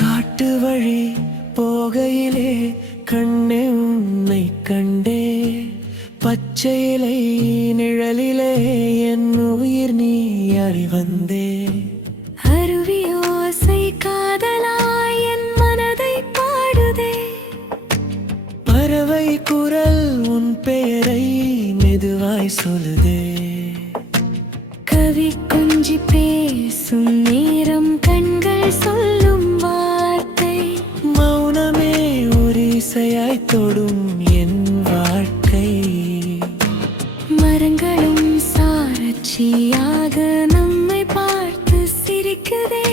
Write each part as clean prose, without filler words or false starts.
காட்டு வழி போகையிலே கண்ணே உன்னை கண்டே, பச்சை இலை நிழலிலே என் உயிர் நீ அறிவந்தே. அருவி ஓசை காதலாய் என் மனதை பாடுதே, பறவை குரல் உன் பெயரை மெதுவாய் சொல்லுதே. கவி கொஞ்சி பேசும் நேரம் கண்கள் சொல்லும் வார்த்தை, மௌனமே ஒரு இசையாய் தொடும் என் வாழ்க்கை. மரங்களும் சாரட்சியாக நம்மை பார்த்து சிரிக்குதே,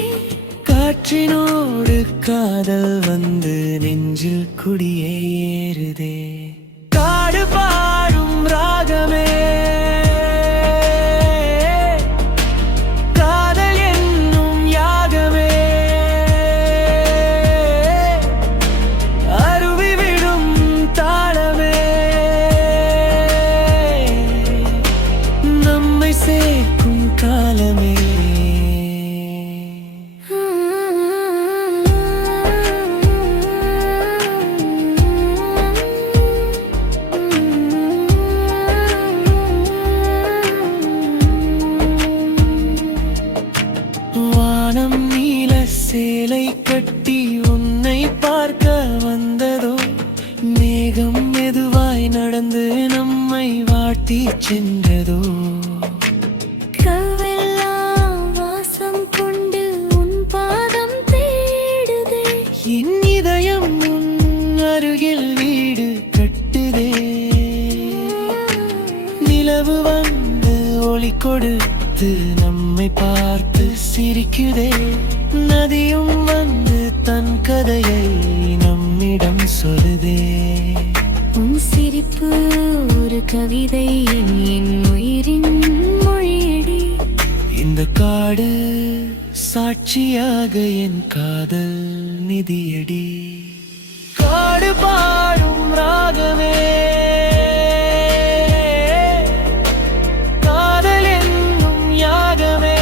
காற்றினோடு காதல் வந்து நெஞ்சில் குடியேறுதே. காடு பாடும் ராகமே, காதல் என்னும் யாகமே, அருவி விடும் தாளமே, நம்மை சேர்க்கும் காலமே. வானம் நீல சேலை கட்டி உன்னை பார்க்க வந்ததோ, மேகம் மெதுவாய் நடந்து நம்மை வாட்டி சென்றதோ. கவெல்லாம் வாசம் கொண்டு உன் பாதம் தேடுதே, என் இதயம் உன் அருகில் வீடு கட்டுதே. நிலவு வந்து ஒளி கொடுத்து நம்மை பார்த்து சிரிக்குதே. நதியும் வந்து தன் கதையை நம்மிடம் சொல்லுதே. உன் சிரிப்பு ஒரு கவிதை என் உயிரின் மொழியடி. இந்த காடு சாட்சியாக என் காதல் நிதியடி. காடு பாடும் ராகமே, காதல் என்னும் யாகமே,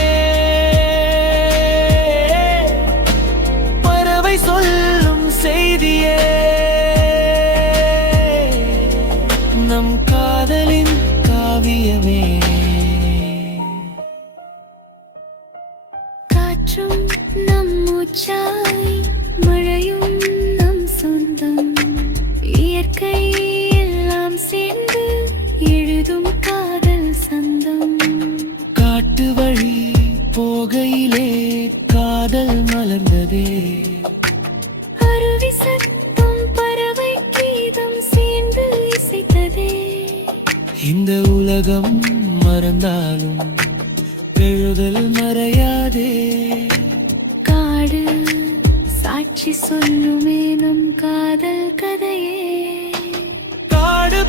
பறவை சொல்லும் செய்தியே, நம் காதலின் காவியமே. காற்றும் நம் மூச்சாய், மழையும் நம் சொந்தம், இயற்கை எல்லாம் சேர்ந்து எழுதும் காதல் சந்தம். காட்டு வழி போகையிலே காதல் மலர்ந்ததே. அருவி சத்தம் பறவை கீதம் சேர்ந்து இசைத்ததே. இந்த உலகம் மறந்தாலும் எழுதல் மறையாதே. காடு சாட்சி சொல்லுமே நம் காதல் கதையே. காடு